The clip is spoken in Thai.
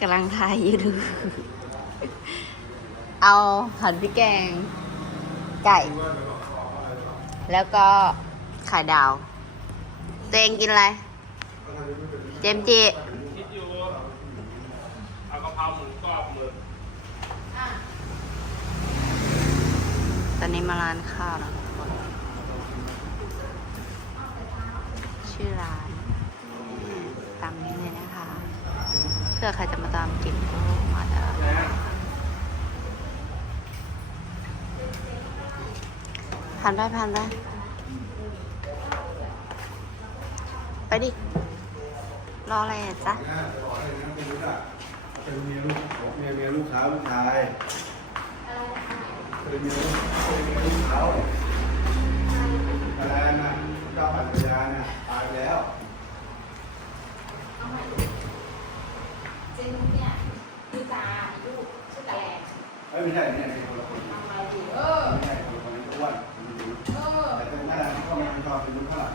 กำลังทายอยู่ดูเอาผัดพริกแกง ไก่ แล้วก็ไข่ดาว ตัวเองกินอะไร เจมจีคิดอยู่เอากะเพราหมูกรอบมึกตอนนี้มาร้านข้าวแล้วทุกคน ชื่อร้านตามนี้เลยนะคะ เพื่อใครจะมาตามกินก็มาได้ผ่านไปผ่านไปไปดิ รออะไรอะจ๊ะเป็นเมียลูกเมียเมียลูกค้าผู้ชายเป็นเมียลูกเป็นเมียลูกเขาอะไรนะเจ้าปั่นจักรยานน่ะตายไปแล้ว เจ นเนี่ยคือตาลูกชื่อกะแลเอ้ยไม่ใช่เนี่ยเป็นคนละคนทำอะไรอยู่เออไม่ใช่คนละคนนั้นอ้วนคนนี้เออ แต่ตรงนั้นเขาไม่ชอบเป็นลูกข้างหลัง